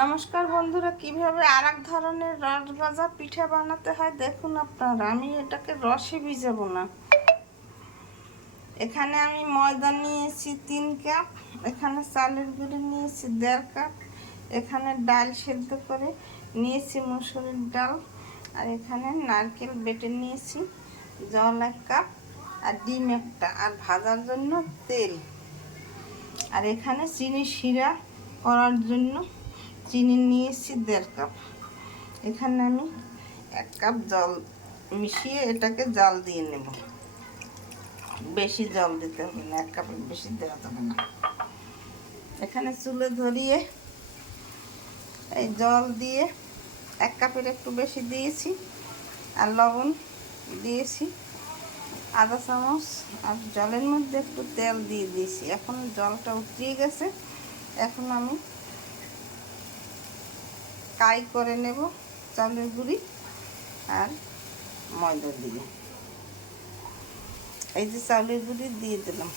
নমস্কার বন্ধুরা, কিভাবে আরেক ধরনের রস ভাজা পিঠা বানাতে হয় দেখুন আপনারা। আমি এটাকে রসে ভিজাবো না। এখানে আমি ময়দা নিয়েছি 3 কাপ, এখানে চালের গুঁড়ি নিয়েছি 1.5 কাপ, এখানে ডাল সেদ্ধ করে নিয়েছি মসুরের ডাল, আর এখানে নারকেল বেটে নিয়েছি জল 1 কাপ, আর ডিম একটা, আর ভাজার জন্য তেল, আর এখানে চিনি শিরা করার জন্য চিনি নিয়েছি 1.5 কাপ। এখানে আমি 1 কাপ জল মিশিয়ে এটাকে জাল দিয়ে নেব। বেশি জল দিতে হবে না, 1 কাপের বেশি দেওয়া যাবে না। এখানে চুলে ধরিয়ে এই জল দিয়ে 1 কাপের একটু বেশি দিয়েছি, আর লবণ দিয়েছি আধা চামচ, আর জলের মধ্যে একটু তেল দিয়ে দিয়েছি। এখন জলটা উতরিয়ে গেছে, এখন আমি কাই করে নেব চালের গুঁড়ি আর ময়দা দিয়ে। এই যে চালের গুঁড়ি দিয়ে দিলাম,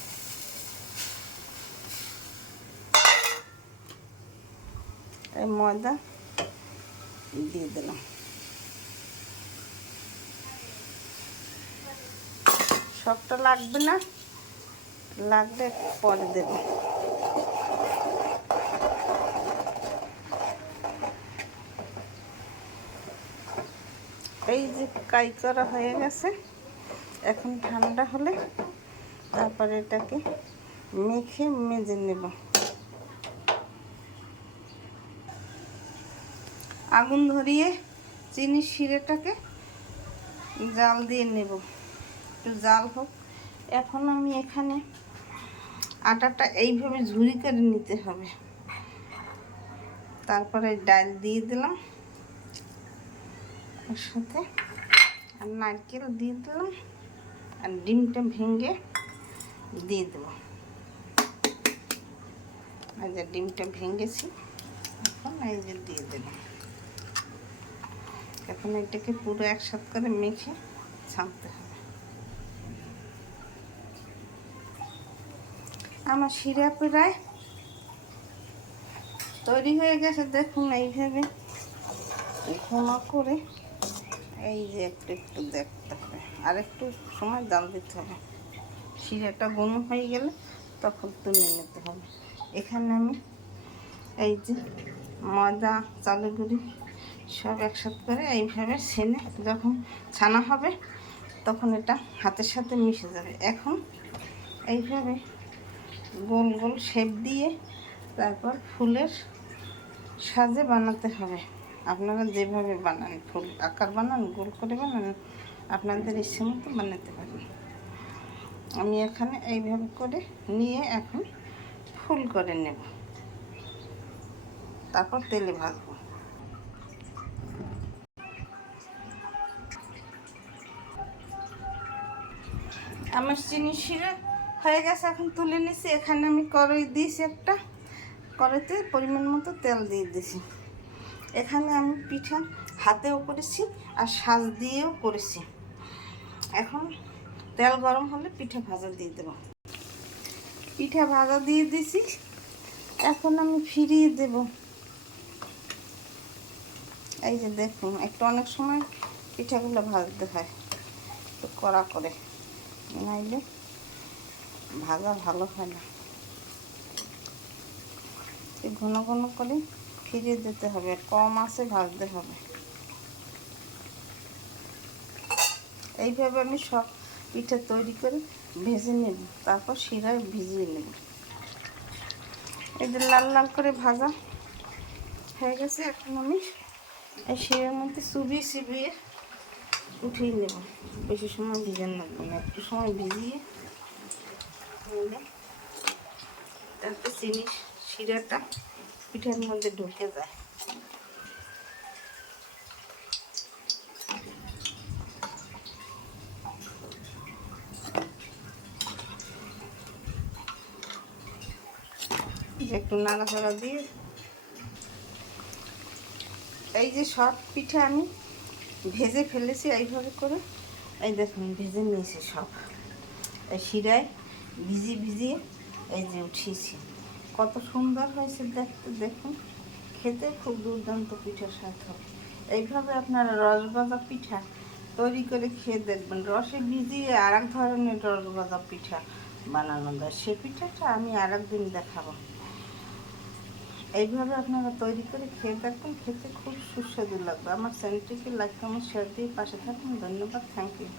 এই ময়দা দিয়ে দিলাম। সবটা লাগবে না, লাগলে পরে দেব। এই যে কাই করা হয়ে গেছে, এখন ঠান্ডা হলে তারপরে এটাকে মেখে মেজে নেব। আগুন ধরিয়ে চিনি শিরাটাকে জাল দিয়ে নেব, একটু জাল হোক। এখন আমি এখানে আটাটা এইভাবে ঝুরি করে নিতে হবে। তারপরে ডাল দিয়ে দিলাম এর সাথে, আর নারকেল দিয়ে দিলাম, আর ডিমটা ভেঙে দিয়ে দেবো। এই যে ডিমটা ভেঙেছি, এখন এই যে দিয়ে দিলাম। এখন এটাকে পুরো একসাথে করে মেখে ছাঁকতে হবে। আমার শিরা প্রায় তৈরি হয়ে গেছে দেখুন। এইভাবে ঘন করে এই যে একটু একটু দেখতে হবে, আর একটু সময় জাল দিতে হবে। শিরাটা ঘন হয়ে গেলে তখন তুলে নিতে হবে। এখানে আমি এই যে ময়দা চালের গুঁড়ি সব একসাথে করে এইভাবে ছেনে যখন ছানা হবে তখন এটা হাতের সাথে মিশে যাবে। এখন এইভাবে গোল গোল শেপ দিয়ে তারপর ফুলের সাজে বানাতে হবে। আপনারা যেভাবে বানান, ফুল আকার বানান, গোল করে বানান, আপনাদের ইচ্ছে মতো বানাতে পারেন। আমি এখানে এইভাবে করে নিয়ে এখন ফুল করে নেব, তারপর তেলে ভাজবো। আমার চিনি শিরা হয়ে গেছে, এখন তুলে নিছি। এখানে আমি কড়াই দিয়েছি, একটা কড়াইতে পরিমাণ মতো তেল দিয়ে দিয়েছি। এখানে আমি পিঠা হাতেও করেছি আর সাজ দিয়েও করেছি। এখন তেল গরম হলে পিঠা ভাজা দিয়ে দেব। পিঠা ভাজা দিয়ে দিছি, এখন আমি ফিরিয়ে দেব। এই যে দেখুন, একটু অনেক সময় পিঠাগুলো ভাজতে হয় একটু কড়া করে, নাইলে ভাজা ভালো হয় না। ঘন ঘন করে ফিরিয়ে দিতে হবে, কম আঁচে ভাজতে হবে। এইভাবে আমি সব পিঠা তৈরি করে ভেজে নেব, তারপর শিরায় ভিজিয়ে নেব। এই যে লাল লাল করে ভাজা হয়ে গেছে, এখন আমি এই শিরার মধ্যে চুবিয়ে চিবিয়ে উঠিয়ে নেব। বেশি সময় ভিজানো লাগবে না, একটু সময় ভিজিয়ে নিলে তাতে চিনি শিরাটা পিঠার মধ্যে ঢুকে যায়। একটু নাড়াচাড়া দিয়ে এই যে সব পিঠা আমি ভেজে ফেলেছি এইভাবে করে। এই দেখুন ভেজে নিয়েছি সব, এই শিরায় ভিজিয়ে ভিজিয়ে এই যে উঠিয়েছি। কত সুন্দর হয়েছে দেখতে, দেখুন খেতে খুব দুর্দান্ত পিঠার স্বাদ হবে। এইভাবে আপনারা রস ভাজা পিঠা তৈরি করে খেয়ে দেখবেন। রসে ভিজিয়ে আর এক ধরনের রস ভাজা পিঠা বানানো যায়, সে পিঠাটা আমি আর একদিন দেখাবো। এইভাবে আপনারা তৈরি করে খেয়ে দেখবেন, খেতে খুব সুস্বাদু লাগবে। আমার চ্যানেলটিকে লাইক কমেন্ট শেয়ার দিয়ে পাশে থাকুন। ধন্যবাদ, থ্যাংক ইউ।